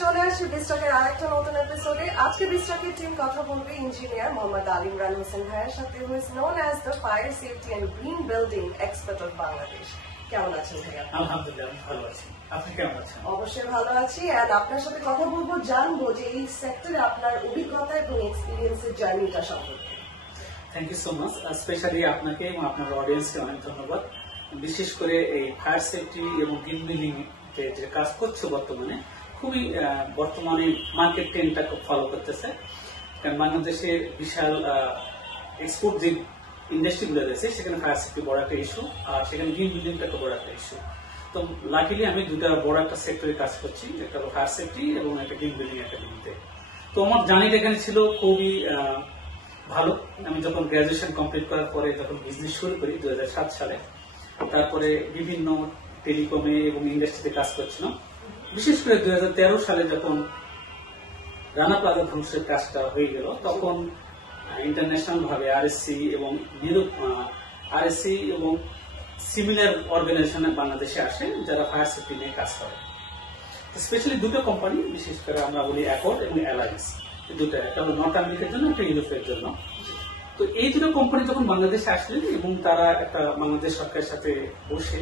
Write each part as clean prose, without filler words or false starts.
চলে আসি বিস্টকের আরেকটা নতুন এপিসোডে। আজকে বিস্টকের টিম কথা বলবে ইঞ্জিনিয়ার মোহাম্মদ আলী ইমরান হোসেন ভাইয়ের সাথে, who is known as the fire safety and green building expert of Bangladesh. কেমন আছেন ভাইয়া? আলহামদুলিল্লাহ ভালো আছি, আপনি কেমন আছেন? অবশ্যই ভালো আছি। এন্ড আপনার সাথে কথা বলবো, জানবো যে এই সেক্টরে আপনার অভিজ্ঞতা এবং এক্সপিরিয়েন্সের জার্নিটা সম্পর্কে। Thank you so much. Specially আপনাকে এবং আপনার অডিয়েন্সকে অনেক ধন্যবাদ। বিশেষ করে এই ফায়ার সেফটি এবং গ্রিন বিল্ডিং যে কাজ করছে বর্তমানে খুবই বর্তমানে মার্কেট ট্রেন্ডটাকে ফলো করতেছে। কারণ বাংলাদেশে বিশাল এক্সপোর্ট যে ইন্ডাস্ট্রিগুলো রয়েছে সেখানে ফায়ার সেফটি বড় একটা ইস্যু, আর সেখানে গ্রিন বিল্ডিংটা একটা বড় একটা ইস্যু। তো লাকিলি আমি দুটা বড় একটা সেক্টরে কাজ করছি, একটা হলো ফায়ার সেফটি এবং একটা গ্রিন বিল্ডিং একাডেমিতে। তো আমার জার্নিটা এখানে ছিল খুবই ভালো। আমি যখন গ্রাজুয়েশন কমপ্লিট করার পরে যখন বিজনেস শুরু করি 2007 সালে, তারপরে বিভিন্ন টেলিকমে এবং ইন্ডাস্ট্রিতে কাজ করছিলাম। বিশেষ করে 2013 সালে যখন রানা প্লাজা ধ্বংসের কাজটা হয়ে গেল, তখন ইন্টারন্যাশনাল ভাবে আরএসসি এবং সিমিলার অর্গানাইজেশন বাংলাদেশে আসে যারা ফায়ার সেফটি নিয়ে কাজ করে। স্পেশালি দুটো কোম্পানি, বিশেষ করে আমরা বলি অ্যাকর্ড এবং অ্যালায়েন্স, দুটো, একটা হলো নর্থ আমেরিকার জন্য, একটা ইউরোপের জন্য। তো এই দুটো কোম্পানি যখন বাংলাদেশে আসলেন এবং তারা একটা বাংলাদেশ সরকারের সাথে বসে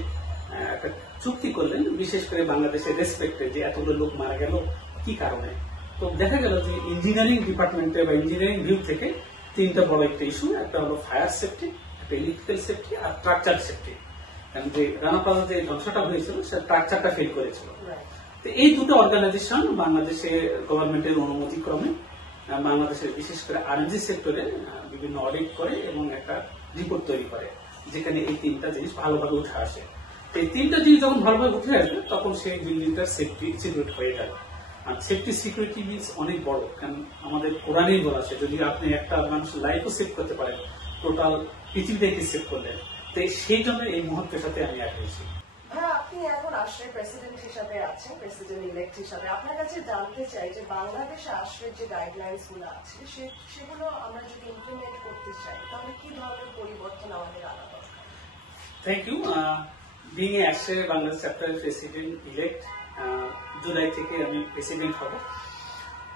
একটা চুক্তি করলেন, বিশেষ করে বাংলাদেশের রেসপেক্টে যে এতগুলো লোক মারা গেল কি কারণে। তো দেখা গেল যে ইঞ্জিনিয়ারিং ডিপার্টমেন্টে বা ইঞ্জিনিয়ারিং ভিউ থেকে তিনটা বড় একটা ইস্যু, একটা হলো ফায়ার সেফটি, একটা ইলেকট্রিক্যাল সেফটি আর স্ট্রাকচার সেফটি। কারণ যে রানা প্লাজা যে ধ্বংসটা হয়েছিল সে স্ট্রাকচারটা ফেল করেছিল। তো এই দুটো অর্গানাইজেশন বাংলাদেশের গভর্নমেন্টের অনুমতি ক্রমে বাংলাদেশের বিশেষ করে আরএনজি সেক্টরে বিভিন্ন অডিট করে এবং একটা রিপোর্ট তৈরি করে, যেখানে এই তিনটা জিনিস ভালোভাবে উঠে আসে। এই তিনটা জিনিস যখন ভালোভাবে উঠে আসবে তখন সেই বিল্ডিংটার সেফটি সিকিউরিটি হয়ে যাবে। আর সেফটি সিকিউরিটি মিনস অনেক বড়, কারণ আমাদের কোরআনেই বলা আছে যদি আপনি একটা মানুষের লাইফও সেভ করতে পারেন, টোটাল পৃথিবীটাকে সেভ করলেন। তো সেই জন্য এই মুহূর্তের সাথে আমি আগ্রহী। হ্যাঁ, আপনি এখন আশ্রয় প্রেসিডেন্ট হিসাবে আছেন, প্রেসিডেন্ট ইলেক্ট হিসাবে। আপনার কাছে জানতে চাই যে বাংলাদেশে আশ্রয়ের যে গাইডলাইন্স গুলো আছে সেগুলো আমরা যদি ইমপ্লিমেন্ট করতে চাই তাহলে কি ধরনের পরিবর্তন আমাদের আনা দরকার? Thank you. বিং এ আশ্রয় Bangladesh chapter president elect, July থেকে আমি প্রেসিডেন্ট হব।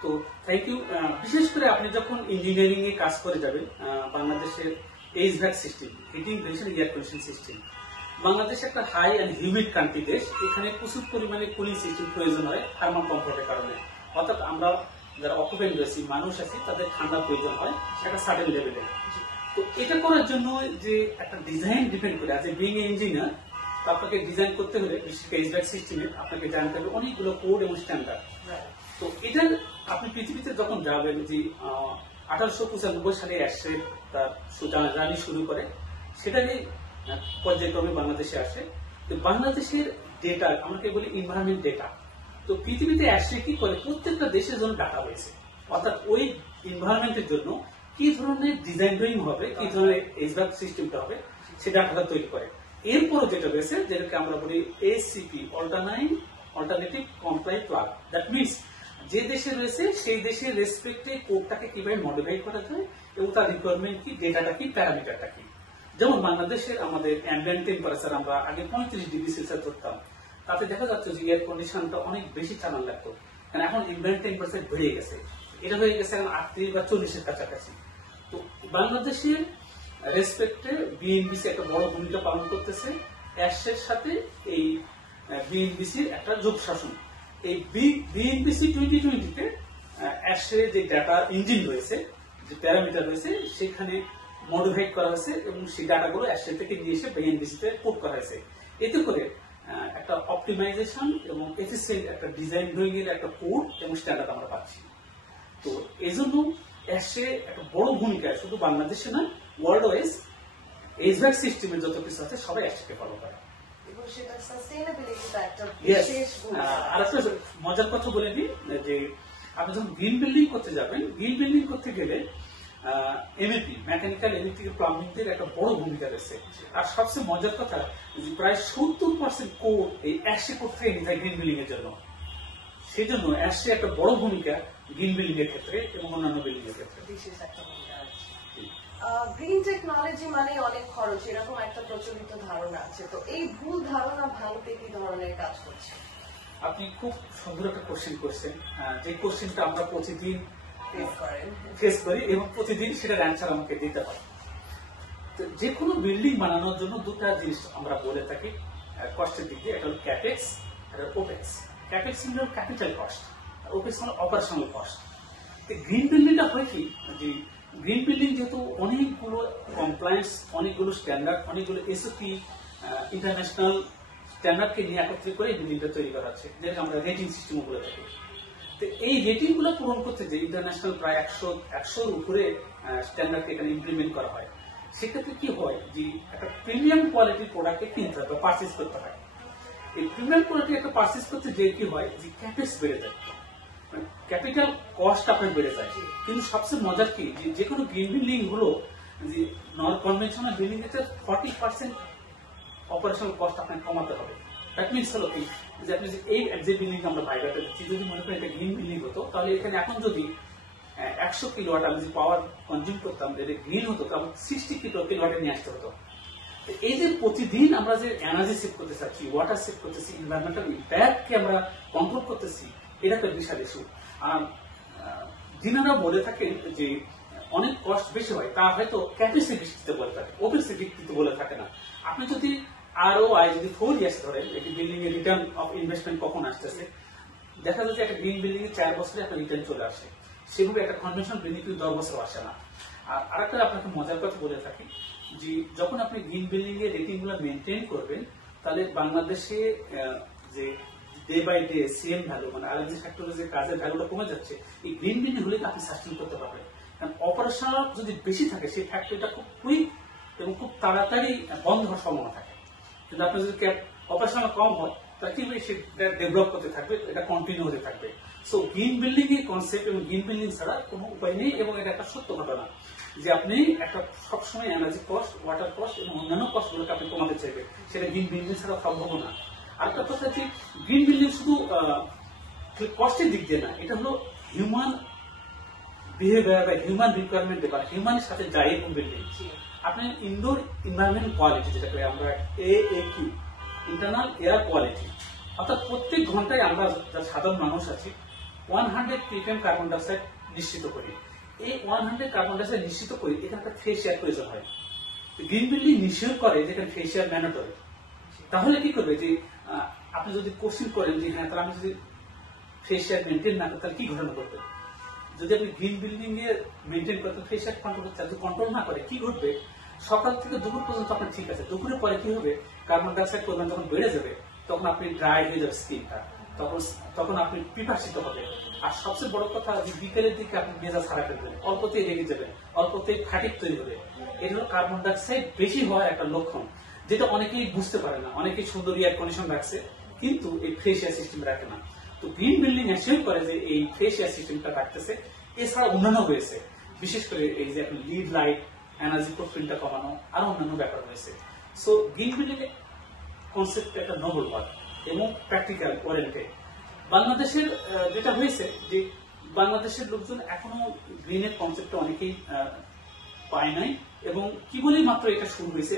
তো থ্যাংক ইউ। বিশেষ করে আপনি যখন ইঞ্জিনিয়ারিং এ কাজ করে যাবেন, বাংলাদেশের HVAC system, heating ventilation air condition system, Bangladesh একটা হাই অ্যান্ড হিউমিড কান্ট্রি দেশ। এখানে প্রচুর পরিমাণে কুলিং সিস্টেম প্রয়োজন হয় থার্মাল কমফোর্টের কারণে। অর্থাৎ আমরা যারা অকুপেন্ট রয়েছি, মানুষ আছি, তাদের ঠান্ডা প্রয়োজন হয় একটা সার্টেন লেভেলে। তো এটা করার জন্য যে একটা ডিজাইন ডিপেন্ড করে আছে, বিং ইঞ্জিনিয়ার আপনাকে ডিজাইন করতে হলে বিশেষ করে এইচভ্যাক সিস্টেমে আপনাকে জানতে হবে অনেকগুলো কোড এবং স্ট্যান্ডার্ড। তো এটা আপনি পৃথিবীতে যখন যাবেন, যে 1895 সালে অ্যাশরে তার জার্নি শুরু করে, সেটারই পর্যায়ক্রমে বাংলাদেশে আসে। তো বাংলাদেশের ডেটা আমাকে বলি এনভায়রনমেন্ট ডেটা। তো পৃথিবীতে অ্যাশরে কি করে, প্রত্যেকটা দেশের জন্য ডাটা হয়েছে, অর্থাৎ ওই এনভায়রনমেন্টের জন্য কি ধরনের ডিজাইন ড্রয়িং হবে, কি ধরনের এইচভ্যাক সিস্টেমটা হবে, সে ডাটাটা তৈরি করে। এরপরও যেটা রয়েছে, যেটাকে আমরা বলি ACP, alternative comply plug. That means যে দেশে রয়েছে সেই দেশের রেসপেক্টে কোডটাকে কিভাবে মডিফাই করা যায় এবং তার রিকোয়ারমেন্ট কি, ডেটাটা কি, প্যারামিটারটা কি। যেমন বাংলাদেশের আমাদের অ্যাম্বিয়েন্ট টেম্পারেচার আমরা আগে 35 ডিগ্রি সেলসিয়াস ধরতাম, তাতে দেখা যাচ্ছে যে এয়ার কন্ডিশনটা অনেক বেশি চালান লাগতো। কারণ এখন অ্যাম্বিয়েন্ট টেম্পারেচার বেড়ে গেছে, এটা হয়ে গেছে এখন 38 বা 40-এর কাছাকাছি। তো বাংলাদেশের রেসপেক্টে বিএনবিসি একটা বড় ভূমিকা পালন করতেছে। অ্যাশের সাথে এই বিএনবিসির একটা যোগ শাসন। এই বিএনবিসি 2020-তে অ্যাশের যে ডাটা ইঞ্জিন রয়েছে, যে প্যারামিটার রয়েছে, সেখানে মডিফাই করা হয়েছে এবং সেই ডাটাগুলো অ্যাশের থেকে নিয়ে এসে বিএনবিসিতে পোর্ট করা হয়েছে। এতে করে একটা অপটিমাইজেশন এবং এফিসিয়েন্ট একটা ডিজাইন ড্রয়িং এর একটা কোড এবং স্ট্যান্ডার্ড আমরা পাচ্ছি। তো এই জন্য অ্যাশে একটা বড় ভূমিকা, শুধু বাংলাদেশে নয়, ওয়ার্ল্ড ওয়াইজ এইচভ্যাক সিস্টেমের যত কিছু আছে সবাই অ্যাশকে ফলো করে। আর একটা মজার কথা বলে দিই যে আপনি যখন গ্রিন বিল্ডিং করতে যাবেন, গ্রিন বিল্ডিং করতে গেলে এমএপি, মেকানিক্যাল ইলেকট্রিক্যাল প্লাম্বিং এর একটা বড় ভূমিকা রয়েছে। আর সবচেয়ে মজার কথা, প্রায় 70% কোড এই অ্যাশে কোড থেকে নিতে হয় গ্রিন বিল্ডিং এর জন্য। সেই জন্য অ্যাশে একটা বড় ভূমিকা গ্রিন বিল্ডিং এর ক্ষেত্রে এবং অন্যান্য বিল্ডিং এর ক্ষেত্রে। গ্রিন টেকনোলজি মানে অনেক খরচ, এরকম একটা প্রচলিত ধারণা আছে। তো এই ভুল ধারণা ভাঙতে কি ধরনের কাজ করছে? আপনি খুব সুন্দর একটা কোশ্চেন করছেন, যে কোশ্চেনটা আমরা প্রতিদিন ফেস করেন। ফেস করি এবং প্রতিদিন সেটার অ্যান্সার আমাকে দিতে হয়। তো যে কোনো বিল্ডিং বানানোর জন্য দুটা জিনিস আমরা বলে থাকি কস্টের দিক দিয়ে, একটা হলো ক্যাপেক্স আর ওপেক্স। ক্যাপেক্স হলো ক্যাপিটাল কস্ট, আর ওপেক্স হলো অপারেশনাল কস্ট। গ্রিন বিল্ডিংটা হয় কি, যে গ্রিন বিল্ডিং যেহেতু অনেকগুলো কমপ্লায়েন্স, অনেকগুলো স্ট্যান্ডার্ড, অনেকগুলো এসওপি, ইন্টারন্যাশনাল স্ট্যান্ডার্ডকে নিয়ে একত্রিত করে এই বিল্ডিংটা তৈরি করা হচ্ছে, যেটাকে আমরা রেটিং সিস্টেম বলে থাকি। তো এই রেটিং গুলো পূরণ করতে যে ইন্টারন্যাশনাল প্রায় 100-100-র উপরে স্ট্যান্ডার্ডকে এখানে ইমপ্লিমেন্ট করা হয়, সেক্ষেত্রে কি হয় যে একটা প্রিমিয়াম কোয়ালিটির প্রোডাক্টকে কিনতে হয় বা পারচেজ করতে হয়। এই প্রিমিয়াম কোয়ালিটি একটা পারচেজ করতে যে কি হয় যে ক্যাপেক্স বেড়ে যায়, ক্যাপিটাল কস্ট আপনার বেড়ে যায়। কিন্তু সবচেয়ে মজার কি, যে কোনো গ্রিন বিল্ডিং হলো যে নন কনভেনশনাল বিল্ডিং এর 40% অপারেশনাল কস্ট আপনাকে কমাতে হবে। দ্যাট মিনস হলো কি, যে আপনি এই যে বিল্ডিং আমরা ভাইব্রাটা দিচ্ছি, যদি মনে করেন এটা গ্রিন বিল্ডিং হতো, তাহলে এখানে এখন যদি 100 কিলোওয়াট আমি যে পাওয়ার কনজিউম করতাম, যদি গ্রিন হতো তাহলে 60 কিলোওয়াটে নিয়ে আসতে হতো। এই যে প্রতিদিন আমরা যে এনার্জি সেভ করতে চাচ্ছি, ওয়াটার সেভ করতেছি, এনভায়রনমেন্টাল ইম্প্যাক্টকে আমরা কন্ট্রোল করতেছি, এটা তো বিশাল ইস্যু। আর যিনারা বলে থাকেন যে অনেক কস্ট বেশি হয়, তা হয়তো ক্যাপাসিটি ভিত্তিতে বলে থাকে, ওপেক্সি ভিত্তিতে বলে থাকে না। আপনি যদি ROI যদি 4 ইয়ার্স ধরেন, একটি বিল্ডিং এর রিটার্ন অফ ইনভেস্টমেন্ট কখন আসতেছে, দেখা যায় যে একটা গ্রিন বিল্ডিং এর 4 বছরে একটা রিটার্ন চলে আসে, সেভাবে একটা কনভেনশনাল বিল্ডিং 10 বছর আসে না। আর আরেকটা আপনাকে মজার কথা বলে থাকি, যে যখন আপনি গ্রিন বিল্ডিং এর রেটিং গুলো মেনটেন করবেন, তাহলে বাংলাদেশে যে day by day CM value মানে আরএনজি ফ্যাক্টরের যে কাজের ভ্যালুটা কমে যাচ্ছে, এই গ্রিন বিল্ডিং হলে আপনি সাস্টেন করতে পারবেন। কারণ অপারেশনাল যদি বেশি থাকে, সেই ফ্যাক্টরিটা খুব কুইক এবং খুব তাড়াতাড়ি বন্ধ হওয়ার সম্ভাবনা থাকে। কিন্তু আপনি যদি অপারেশনাল কম হয়, তাহলে কি সেটা ডেভেলপ করতে থাকবে, এটা কন্টিনিউ হতে থাকবে। সো গ্রিন বিল্ডিং এর কনসেপ্ট এবং গ্রিন বিল্ডিং ছাড়া কোনো উপায় নেই, এবং এটা একটা সত্য ঘটনা যে আপনি একটা সবসময় এনার্জি কস্ট, ওয়াটার কস্ট এবং অন্যান্য কস্ট গুলোকে আপনি কমাতে চাইবেন, সেটা গ্রিন বিল্ডিং ছাড়া সম্ভব না। আরেকটা কথা হচ্ছে গ্রিন বিল্ডিং শুধু কস্টের দিক দিয়ে না, এটা হলো হিউম্যান বিহেভিয়ার বা হিউম্যান রিকোয়ারমেন্ট বা হিউম্যানের সাথে যায় এরকম বিল্ডিং। আপনি ইনডোর এনভায়রনমেন্ট কোয়ালিটি, যেটাকে আমরা AAQ, ইন্টারনাল এয়ার কোয়ালিটি, অর্থাৎ প্রত্যেক ঘন্টায় আমরা যারা সাধারণ মানুষ আছি 100 ppm কার্বন ডাইঅক্সাইড নিশ্চিত করি। এই 100 কার্বন ডাইঅক্সাইড নিশ্চিত করি, এখানে একটা ফ্রেশ এয়ার প্রয়োজন হয়। গ্রিন বিল্ডিং নিশ্চয় করে যেখানে ফ্রেশ এয়ার ম্যান্ডেটরি। তাহলে কি করবে, যে আপনি যদি কোশ্চেন করেন যে হ্যাঁ, তাহলে আমি যদি ফ্রেশ এয়ার মেনটেন না করি, তাহলে কি ঘটনা ঘটবে? যদি আপনি গ্রিন বিল্ডিং এ মেনটেন করতে ফ্রেশ এয়ার কন্ট্রোল না করে, কি ঘটবে? সকাল থেকে দুপুর পর্যন্ত আপনার ঠিক আছে, দুপুরের পরে কি হবে, কার্বন ডাইঅক্সাইড পরিমাণ যখন বেড়ে যাবে, তখন আপনি ড্রাই হয়ে যাবে স্কিনটা, তখন আপনি পিপাসিত হবে। আর সবচেয়ে বড় কথা, বিকেলের দিকে আপনি মেজাজ খারাপ করবেন, অল্পতেই রেগে যাবেন, অল্পতেই ফ্যাটিক তৈরি হবে। এটা হলো কার্বন ডাইঅক্সাইড বেশি হওয়ার একটা লক্ষণ, যেটা অনেকেই বুঝতে পারে না। অনেকেই সুন্দর এয়ার কন্ডিশন রাখছে, কিন্তু এই ফ্রেশ এয়ার সিস্টেম রাখে না। তো গ্রিন বিল্ডিং অ্যাসিওর করে যে এই ফ্রেশ এয়ার সিস্টেমটা রাখতেছে। এছাড়া অন্যান্য হয়েছে, বিশেষ করে এই যে আপনি লিড লাইট, এনার্জি ফুটপ্রিন্টটা কমানো, আরো অন্যান্য ব্যাপার হয়েছে। সো গ্রিন বিল্ডিং কনসেপ্ট একটা নোবেল ওয়ার্ড এবং প্র্যাকটিক্যাল ওরিয়েন্টেড। বাংলাদেশের যেটা হয়েছে, যে বাংলাদেশের লোকজন এখনো গ্রিনের কনসেপ্টটা অনেকেই পায় নাই, এবং কি বলেই মাত্র এটা শুরু হয়েছে।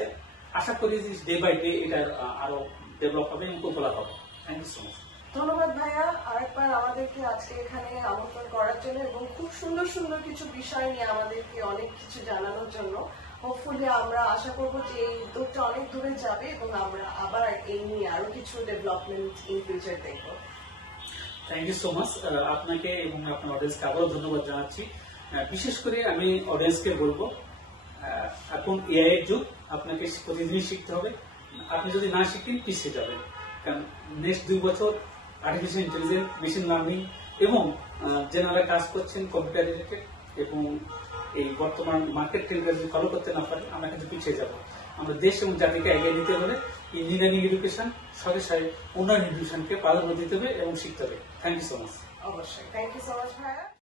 আশা করি যে ডে বাই ডে এটা আরো ডেভেলপ হবে এবং পপুলার হবে। Thank you so much. ধন্যবাদ ভাইয়া, আরেকবার আমাদেরকে আজকে এখানে আমন্ত্রণ করার জন্য এবং খুব সুন্দর সুন্দর কিছু বিষয় নিয়ে আমাদেরকে অনেক কিছু জানানোর জন্য। হোপফুলি আমরা আশা করব যে এই উদ্যোগটা অনেক দূরে যাবে এবং আমরা আবার এই নিয়ে আরো কিছু ডেভেলপমেন্ট ইন ফিউচার দেখবো। Thank you so much. আপনাকে এবং আপনার অডিয়েন্সকে আবারও ধন্যবাদ জানাচ্ছি। বিশেষ করে আমি অডিয়েন্সকে বলবো, এখন এআই এর যুগ, আপনাকে প্রতিদিনই শিখতে হবে। আপনি যদি না শিখেন পিছিয়ে যাবেন, কারণ নেক্সট 2 বছর আর্টিফিশিয়াল ইন্টেলিজেন্স, মেশিন লার্নিং এবং যারা কাজ করছেন কম্পিউটার রিলেটেড এবং এই বর্তমান মার্কেট ট্রেন্ড যদি ফলো করতে না পারি, আমরা কিন্তু পিছিয়ে যাব। আমরা দেশ এবং জাতিকে এগিয়ে নিতে হলে ইঞ্জিনিয়ারিং এডুকেশন, সাথে সাথে উন্নয়ন এডুকেশনকে প্রাধান্য দিতে হবে এবং শিখতে হবে। Thank you so much. অবশ্যই, থ্যাংক ইউ সো মাচ ভাইয়া।